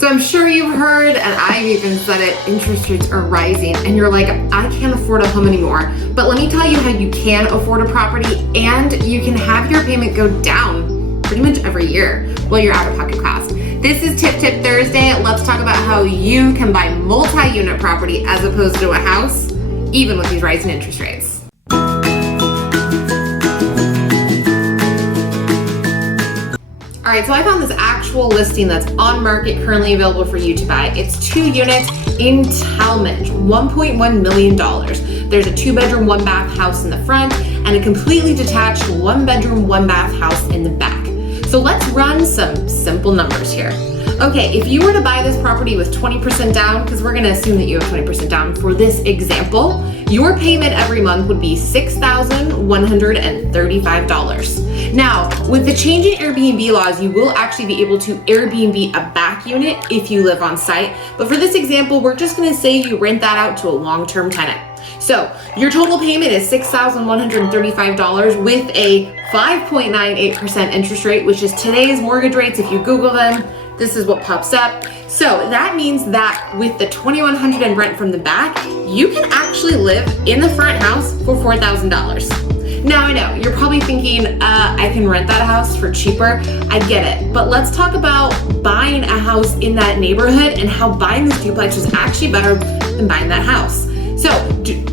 So I'm sure you've heard, and I've even said it, interest rates are rising, and you're like, I can't afford a home anymore. But let me tell you how you can afford a property, and you can have your payment go down pretty much every year while you're out-of-pocket costs. This is Tip Thursday. Let's talk about how you can buy multi-unit property as opposed to a house, even with these rising interest rates. All right, so I found this actual listing that's on market, currently available for you to buy. It's 2 units in Talmadge, $1.1 million. There's a 2-bedroom, 1-bath house in the front and a completely detached 1-bedroom, 1-bath house in the back. So let's run some simple numbers here. Okay, if you were to buy this property with 20% down, because we're gonna assume that you have 20% down for this example, your payment every month would be $6,135. Now, with the changing Airbnb laws, you will actually be able to Airbnb a back unit if you live on site. But for this example, we're just gonna say you rent that out to a long-term tenant. So your total payment is $6,135 with a 5.98% interest rate, which is today's mortgage rates. If you Google them, this is what pops up. So that means that with the $2,100 in rent from the back, you can actually live in the front house for $4,000. Now I know, you're probably thinking, I can rent that house for cheaper. I get it, but let's talk about buying a house in that neighborhood and how buying this duplex is actually better than buying that house. So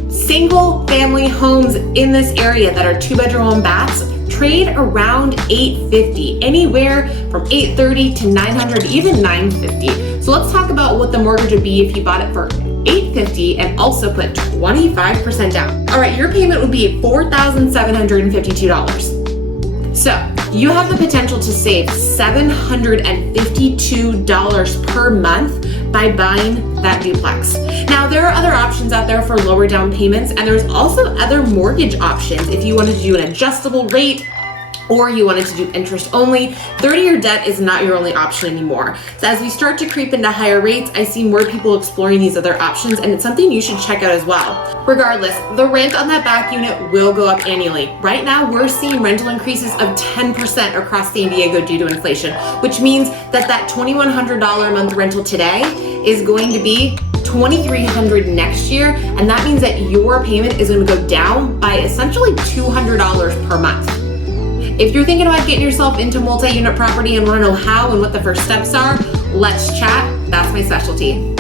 single family homes in this area that are 2-bedroom, 1-baths trade around $850, anywhere from $830 to $900, even $950. So let's talk about what the mortgage would be if you bought it for $850 and also put 25% down. All right, your payment would be $4,752. So you have the potential to save $752 per month by buying that duplex. Now, there are other options out there for lower down payments, and there's also other mortgage options if you wanted to do an adjustable rate or you wanted to do interest only. 30-year debt is not your only option anymore. So as we start to creep into higher rates, I see more people exploring these other options, and it's something you should check out as well. Regardless, the rent on that back unit will go up annually. Right now, we're seeing rental increases of 10% across San Diego due to inflation, which means that $2,100 a month rental today is going to be $2,300 next year, and that means that your payment is going to go down by essentially $200 per month. If you're thinking about getting yourself into multi-unit property and want to know how and what the first steps are, let's chat. That's my specialty.